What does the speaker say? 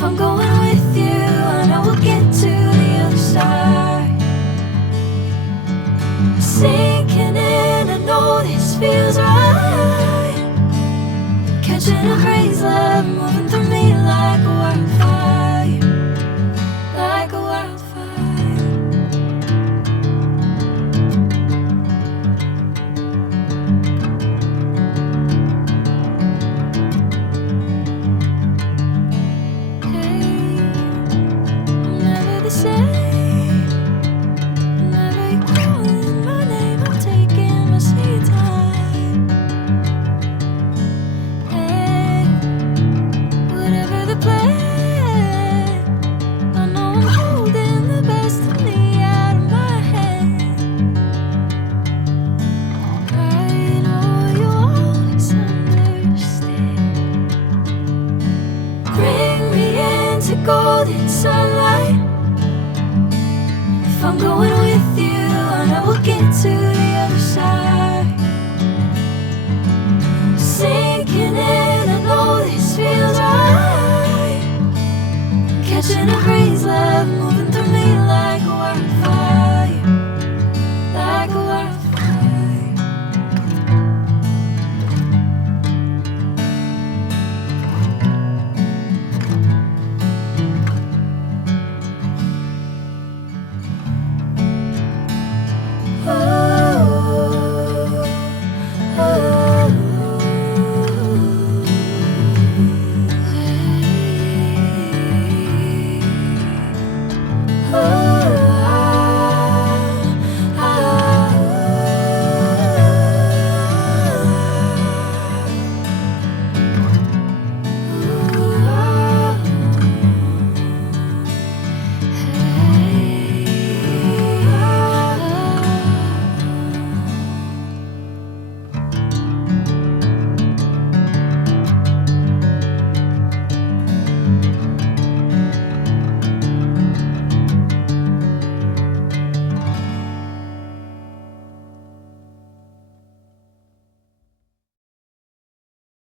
If I'm going with you, I know we'll get to the other side. Sinking in, I know this feels right. Catching a crazy love, moving through me like a wildfire, like a wildfire. Hey, I'm never the same. Whenever you're calling my name, I'm taking my sweet time. Hey, whatever the plan, I know I'm holding the best of me out of my hand. I know you'll always understand. Bring me into golden sunlight. If I'm going with you, I know we'll get to the other side. Sinking in, I know this feels right.